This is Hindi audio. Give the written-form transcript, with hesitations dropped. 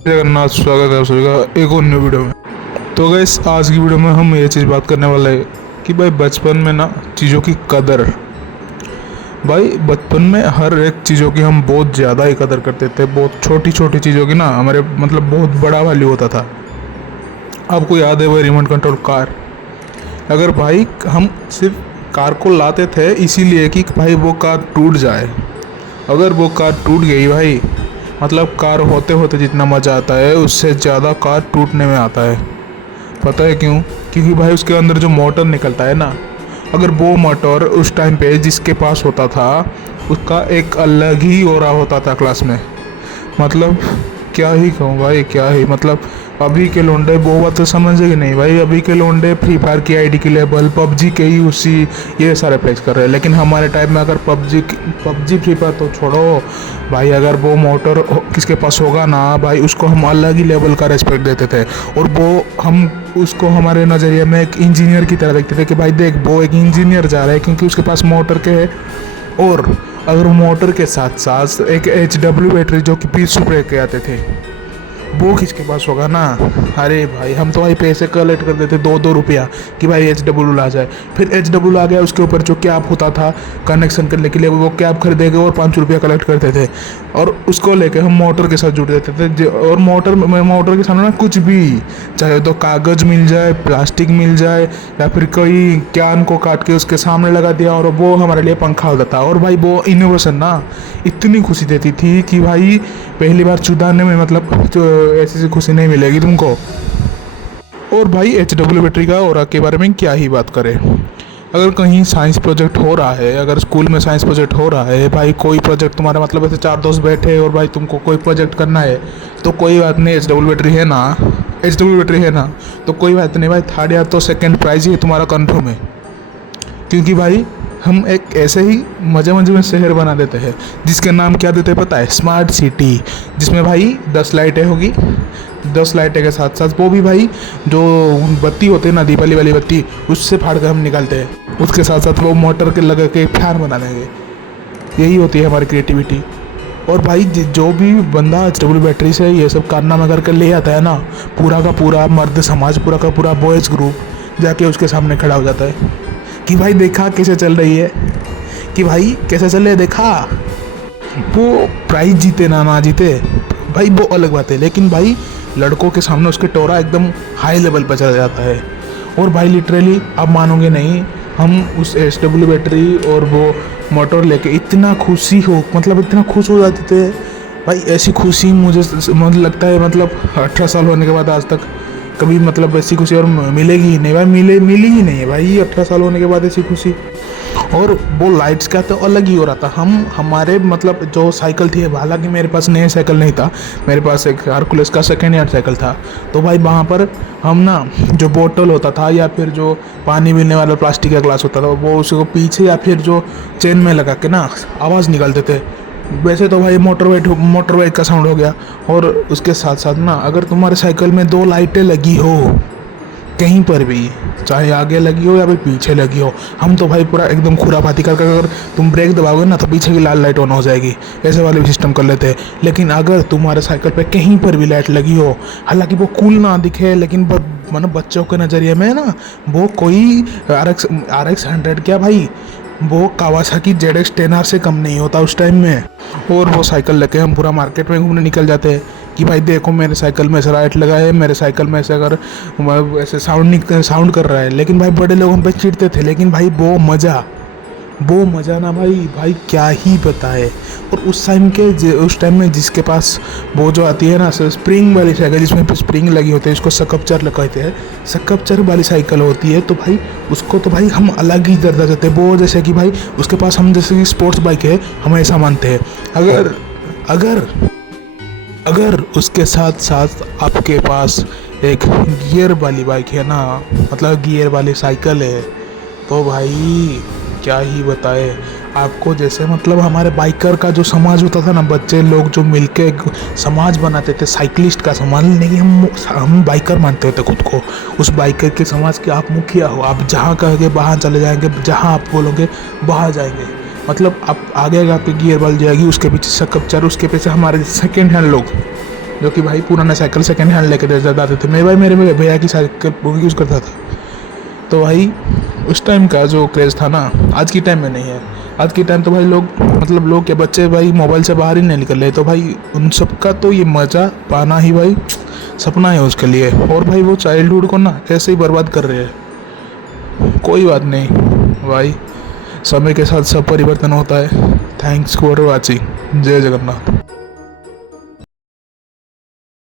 जगन्नाथ, स्वागत है आप सभी का एक और न्यू वीडियो में। तो गैस आज की वीडियो में हम ये चीज़ बात करने वाले हैं कि भाई बचपन में ना चीज़ों की कदर। भाई बचपन में हर एक चीज़ों की हम बहुत ज़्यादा ही कदर करते थे। बहुत छोटी छोटी चीज़ों की ना हमारे मतलब बहुत बड़ा वैल्यू होता था। आपको याद है वही रिमोट कंट्रोल कार। अगर भाई हम सिर्फ कार को लाते थे इसीलिए कि भाई वो कार टूट जाए। अगर वो कार टूट गई भाई मतलब कार होते होते जितना मज़ा आता है उससे ज़्यादा कार टूटने में आता है। पता है क्यों? क्योंकि भाई उसके अंदर जो मोटर निकलता है ना, अगर वो मोटर उस टाइम पे जिसके पास होता था उसका एक अलग ही ऑरा होता था क्लास में। मतलब क्या ही कहूँ भाई, क्या ही मतलब। अभी के लोंडे वो बात तो समझेंगे नहीं भाई। अभी के लोंडे फ्री फायर की आईडी के लेवल पबजी के ही उसी ये सारे प्लेस कर रहे हैं। लेकिन हमारे टाइम में अगर पबजी फ्री फायर तो छोड़ो भाई, अगर वो मोटर किसके पास होगा ना भाई उसको हम अलग ही लेवल का रेस्पेक्ट देते थे। और वो हम उसको हमारे नज़रिए में एक इंजीनियर की तरह देखते थे कि भाई देख वो एक इंजीनियर जा रहा है क्योंकि उसके पास मोटर के है। और अगर मोटर के साथ साथ एक HW बैटरी जो कि 20 रुपये के आते थे वो किसके पास होगा ना। अरे भाई हम तो भाई पैसे कलेक्ट कर देते 2-2 रुपया कि भाई HW आ जाए। फिर HW आ गया, उसके ऊपर जो कैप होता था कनेक्शन करने के लिए वो कैप खरीदेंगे और 5 रुपया कलेक्ट करते थे। और उसको लेके हम मोटर के साथ जुड़ देते थे। और मोटर के सामने ना कुछ भी, चाहे तो कागज़ मिल जाए, प्लास्टिक मिल जाए, या फिर कोई कैन को काट के उसके सामने लगा दिया और वो हमारे लिए पंखा होता था। और भाई वो इनोवेशन ना इतनी खुशी देती थी कि भाई पहली बार चुदाने में मतलब जो ऐसी खुशी नहीं मिलेगी तुमको। और भाई HW बैटरी का और के बारे में क्या ही बात करें। अगर कहीं साइंस प्रोजेक्ट हो रहा है, अगर स्कूल में साइंस प्रोजेक्ट हो रहा है भाई, कोई प्रोजेक्ट तुम्हारा मतलब ऐसे 4 दोस्त बैठे और भाई तुमको कोई प्रोजेक्ट करना है तो कोई बात नहीं, HW बैटरी है ना तो कोई बात नहीं भाई, थर्ड या तो सेकंड प्राइज ही तुम्हारा कंफर्म है। क्योंकि भाई हम एक ऐसे ही मज़े मज़े में शहर बना देते हैं जिसके नाम क्या देते हैं पता है? Smart city. जिसमें भाई 10 लाइटें होगी, 10 लाइटें के साथ साथ वो भी भाई जो बत्ती होती है ना, दीपावली वाली बत्ती, उससे फाड़ कर हम निकालते हैं। उसके साथ साथ वो मोटर के लगा के फैन बना देंगे। यही होती है हमारी क्रिएटिविटी। और भाई जो भी बंदा HW बैटरी से ये सब कारनामा करके ले आता है ना, पूरा का पूरा मर्द समाज, पूरा का पूरा बॉयज़ ग्रुप जाके उसके सामने खड़ा हो जाता है कि भाई देखा कैसे चल रही है, कि भाई कैसे चल रही है देखा। वो प्राइज जीते ना जीते भाई वो अलग बात है, लेकिन भाई लड़कों के सामने उसके टोरा एकदम हाई लेवल पर चला जाता है। और भाई लिटरली आप मानोगे नहीं, हम उस HW बैटरी और वो मोटर लेके इतना खुशी हो मतलब इतना खुश हो जाते थे भाई। ऐसी खुशी मुझे लगता है मतलब 18 साल होने के बाद आज तक कभी मतलब ऐसी खुशी और मिलेगी ही नहीं भाई। मिली ही नहीं है भाई 18 साल होने के बाद ऐसी खुशी। और वो लाइट्स का तो अलग ही हो रहा था। हमारे मतलब जो साइकिल थी, हालांकि मेरे पास नया साइकिल नहीं था, मेरे पास एक हरकुलस का सेकेंड हैंड साइकिल था। तो भाई वहाँ पर हम ना जो बोतल होता था या फिर जो पानी पीने वाला प्लास्टिक का ग्लास होता था वो उसको पीछे या फिर जो चेन में लगा के ना आवाज़ निकालते थे। वैसे तो भाई मोटर बाइक का साउंड हो गया। और उसके साथ साथ ना अगर तुम्हारे साइकिल में 2 लाइटें लगी हो कहीं पर भी, चाहे आगे लगी हो या फिर पीछे लगी हो, हम तो भाई पूरा एकदम खुराफाती करके अगर तुम ब्रेक दबाओगे ना तो पीछे की लाल लाइट ऑन हो जाएगी, ऐसे वाले भी सिस्टम कर लेते हैं। लेकिन अगर तुम्हारे साइकिल पे कहीं पर भी लाइट लगी हो, हालांकि वो कूल ना दिखे लेकिन मतलब बच्चों के नज़रिए में ना वो कोई RX 100 क्या भाई, वो कावासाकी ZX 10R से कम नहीं होता उस टाइम में। और वो साइकिल लेके हम पूरा मार्केट में घूमने निकल जाते हैं कि भाई देखो मेरे साइकिल में ऐसे लाइट लगा है, मेरे साइकिल में ऐसे अगर ऐसे साउंड कर रहा है। लेकिन भाई बड़े लोग हम पे चिढ़ते थे, लेकिन भाई वो मज़ा ना भाई क्या ही बताए। और उस टाइम में जिसके पास वो जो आती है ना स्प्रिंग वाली साइकिल जिसमें स्प्रिंग लगी होती है, उसको सकपचर लगाते हैं, सकपचर वाली साइकिल होती है, तो भाई उसको तो भाई हम अलग ही दर्जा देते हैं। वो जैसे कि भाई उसके पास हम जैसे कि स्पोर्ट्स बाइक है हम ऐसा मानते हैं। अगर उसके साथ साथ आपके पास एक गियर वाली बाइक है ना, मतलब गियर वाली साइकिल है, तो भाई क्या ही बताए आपको। जैसे मतलब हमारे बाइकर का जो समाज होता था ना, बच्चे लोग जो मिलके एक समाज बनाते थे साइकिलिस्ट का समाज, नहीं हम बाइकर मानते होते खुद को। उस बाइकर के समाज के आप मुखिया हो, आप जहाँ कहोगे वहाँ चले जाएंगे, जहाँ आप बोलोगे वहाँ जाएंगे। मतलब आप आगे आपकी गियर बल जाएगी, उसके पीछे सकपचर, उसके पीछे हमारे सेकेंड हैंड लोग जो कि भाई पुराना साइकिल सेकेंड हैंड लेके दे जाते थे। मैं भाई मेरे भैया की साइकिल वो यूज़ करता था। तो भाई उस टाइम का जो क्रेज़ था ना, आज की टाइम में नहीं है। आज की टाइम तो भाई लोग मतलब लोग के बच्चे भाई मोबाइल से बाहर ही नहीं निकल रहे। तो भाई उन सब का तो ये मज़ा पाना ही भाई सपना है उसके लिए। और भाई वो चाइल्डहुड को ना ऐसे ही बर्बाद कर रहे हैं। कोई बात नहीं भाई, समय के साथ सब परिवर्तन होता है। Thanks for watching. जय जगन्नाथ।